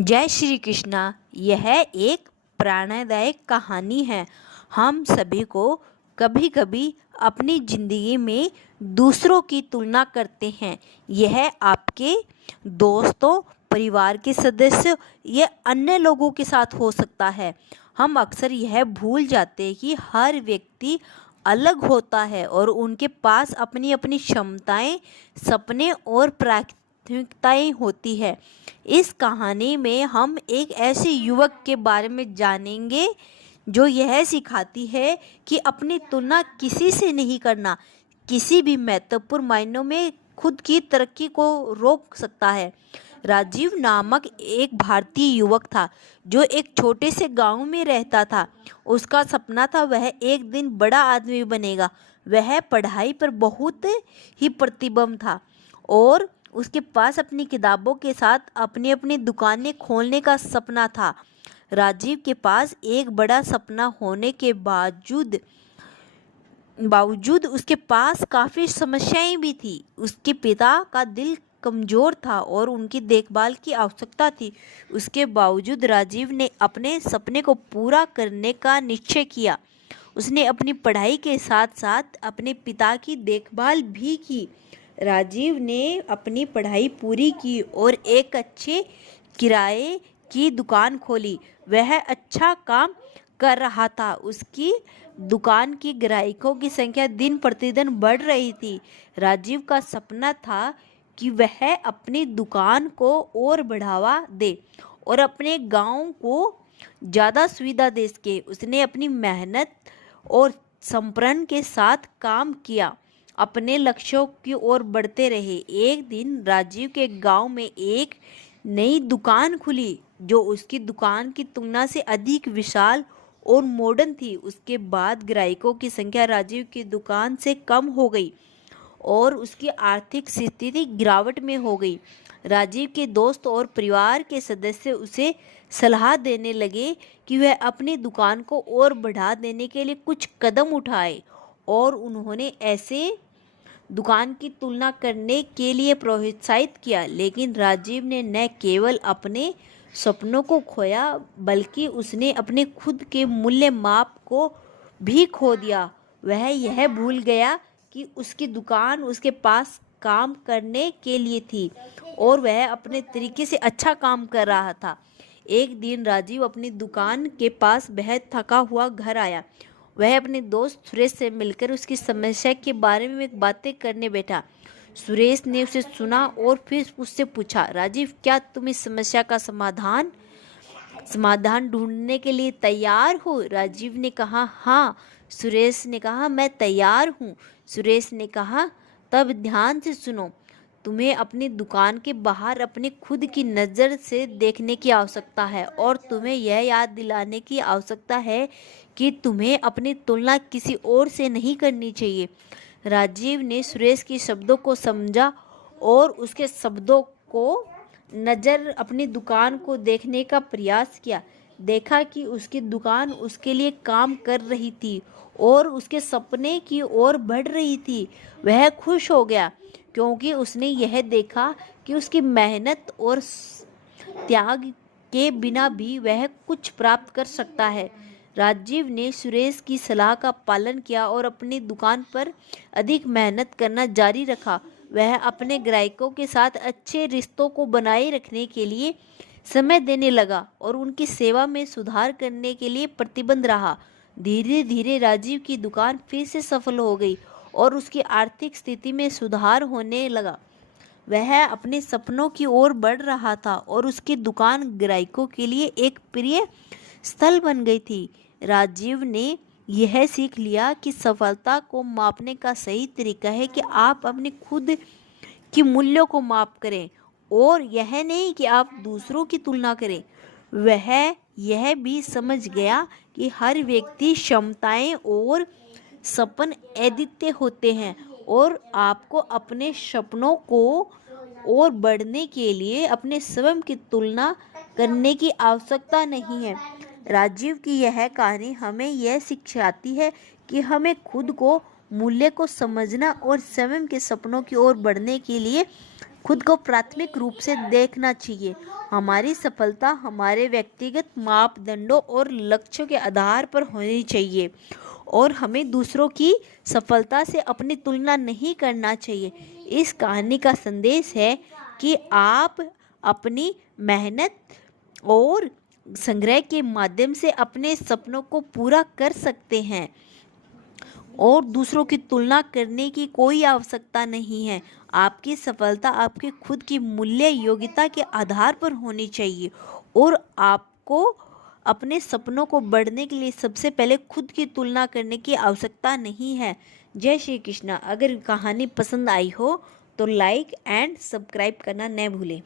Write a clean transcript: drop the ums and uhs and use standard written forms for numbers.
जय श्री कृष्णा। यह एक प्रेरणादायक कहानी है। हम सभी को कभी कभी अपनी ज़िंदगी में दूसरों की तुलना करते हैं। यह आपके दोस्तों, परिवार के सदस्य या अन्य लोगों के साथ हो सकता है। हम अक्सर यह भूल जाते हैं कि हर व्यक्ति अलग होता है और उनके पास अपनी अपनी क्षमताएं, सपने और प्राथमिकताएं होती है। इस कहानी में हम एक ऐसे युवक के बारे में जानेंगे जो यह सिखाती है कि अपनी तुलना किसी से नहीं करना किसी भी महत्वपूर्ण मायनों में खुद की तरक्की को रोक सकता है। राजीव नामक एक भारतीय युवक था जो एक छोटे से गांव में रहता था। उसका सपना था वह एक दिन बड़ा आदमी बनेगा। वह पढ़ाई पर बहुत ही प्रतिबद्ध था और उसके पास अपनी किताबों के साथ अपनी अपनी दुकानें खोलने का सपना था। राजीव के पास एक बड़ा सपना होने के बावजूद बावजूद उसके पास काफ़ी समस्याएं भी थी। उसके पिता का दिल कमज़ोर था और उनकी देखभाल की आवश्यकता थी। उसके बावजूद राजीव ने अपने सपने को पूरा करने का निश्चय किया। उसने अपनी पढ़ाई के साथ साथ अपने पिता की देखभाल भी की। राजीव ने अपनी पढ़ाई पूरी की और एक अच्छे किराए की दुकान खोली। वह अच्छा काम कर रहा था। उसकी दुकान की ग्राहकों की संख्या दिन प्रतिदिन बढ़ रही थी। राजीव का सपना था कि वह अपनी दुकान को और बढ़ावा दे और अपने गांव को ज़्यादा सुविधा दे सके। उसने अपनी मेहनत और समर्पण के साथ काम किया, अपने लक्ष्यों की ओर बढ़ते रहे। एक दिन राजीव के गांव में एक नई दुकान खुली जो उसकी दुकान की तुलना से अधिक विशाल और मॉडर्न थी। उसके बाद ग्राहकों की संख्या राजीव की दुकान से कम हो गई और उसकी आर्थिक स्थिति गिरावट में हो गई। राजीव के दोस्त और परिवार के सदस्य उसे सलाह देने लगे कि वह अपनी दुकान को और बढ़ा देने के लिए कुछ कदम उठाए और उन्होंने ऐसे दुकान की तुलना करने के लिए प्रोत्साहित किया। लेकिन राजीव ने न केवल अपने सपनों को खोया बल्कि उसने अपने खुद के मूल्य माप को भी खो दिया। वह यह भूल गया कि उसकी दुकान उसके पास काम करने के लिए थी और वह अपने तरीके से अच्छा काम कर रहा था। एक दिन राजीव अपनी दुकान के पास बेहद थका हुआ घर आया। वह अपने दोस्त सुरेश से मिलकर उसकी समस्या के बारे में बातें करने बैठा। सुरेश ने उसे सुना और फिर उससे पूछा, राजीव, क्या तुम इस समस्या का समाधान ढूंढने के लिए तैयार हो? राजीव ने कहा, हाँ। सुरेश ने कहा, मैं तैयार हूँ। सुरेश ने कहा, तब ध्यान से सुनो। तुम्हें अपनी दुकान के बाहर अपनी खुद की नज़र से देखने की आवश्यकता है और तुम्हें यह याद दिलाने की आवश्यकता है कि तुम्हें अपनी तुलना किसी और से नहीं करनी चाहिए। राजीव ने सुरेश के शब्दों को समझा और उसके शब्दों को नज़र अपनी दुकान को देखने का प्रयास किया। देखा कि उसकी दुकान उसके लिए काम कर रही थी और उसके सपने की ओर बढ़ रही थी। वह खुश हो गया क्योंकि उसने यह देखा कि उसकी मेहनत और त्याग के बिना भी वह कुछ प्राप्त कर सकता है। राजीव ने सुरेश की सलाह का पालन किया और अपनी दुकान पर अधिक मेहनत करना जारी रखा। वह अपने ग्राहकों के साथ अच्छे रिश्तों को बनाए रखने के लिए समय देने लगा और उनकी सेवा में सुधार करने के लिए प्रतिबद्ध रहा। धीरे धीरे राजीव की दुकान फिर से सफल हो गई और उसकी आर्थिक स्थिति में सुधार होने लगा। वह अपने सपनों की ओर बढ़ रहा था और उसकी दुकान ग्राहकों के लिए एक प्रिय स्थल बन गई थी। राजीव ने यह सीख लिया कि सफलता को मापने का सही तरीका है कि आप अपने खुद की मूल्यों को माप करें और यह नहीं कि आप दूसरों की तुलना करें। वह यह भी समझ गया कि हर व्यक्ति क्षमताएं और सपन अद्वितीय होते हैं और आपको अपने सपनों को और बढ़ने के लिए अपने स्वयं की तुलना करने की आवश्यकता नहीं है। राजीव की यह कहानी हमें यह सिखाती है कि हमें खुद को मूल्य को समझना और स्वयं के सपनों की ओर बढ़ने के लिए खुद को प्राथमिक रूप से देखना चाहिए। हमारी सफलता हमारे व्यक्तिगत मापदंडों और लक्ष्यों के आधार पर होनी चाहिए और हमें दूसरों की सफलता से अपनी तुलना नहीं करना चाहिए। इस कहानी का संदेश है कि आप अपनी मेहनत और संग्रह के माध्यम से अपने सपनों को पूरा कर सकते हैं और दूसरों की तुलना करने की कोई आवश्यकता नहीं है। आपकी सफलता आपके खुद की मूल्य योग्यता के आधार पर होनी चाहिए और आपको अपने सपनों को बढ़ने के लिए सबसे पहले खुद की तुलना करने की आवश्यकता नहीं है। जय श्री कृष्णा। अगर कहानी पसंद आई हो तो लाइक एंड सब्सक्राइब करना न भूलें।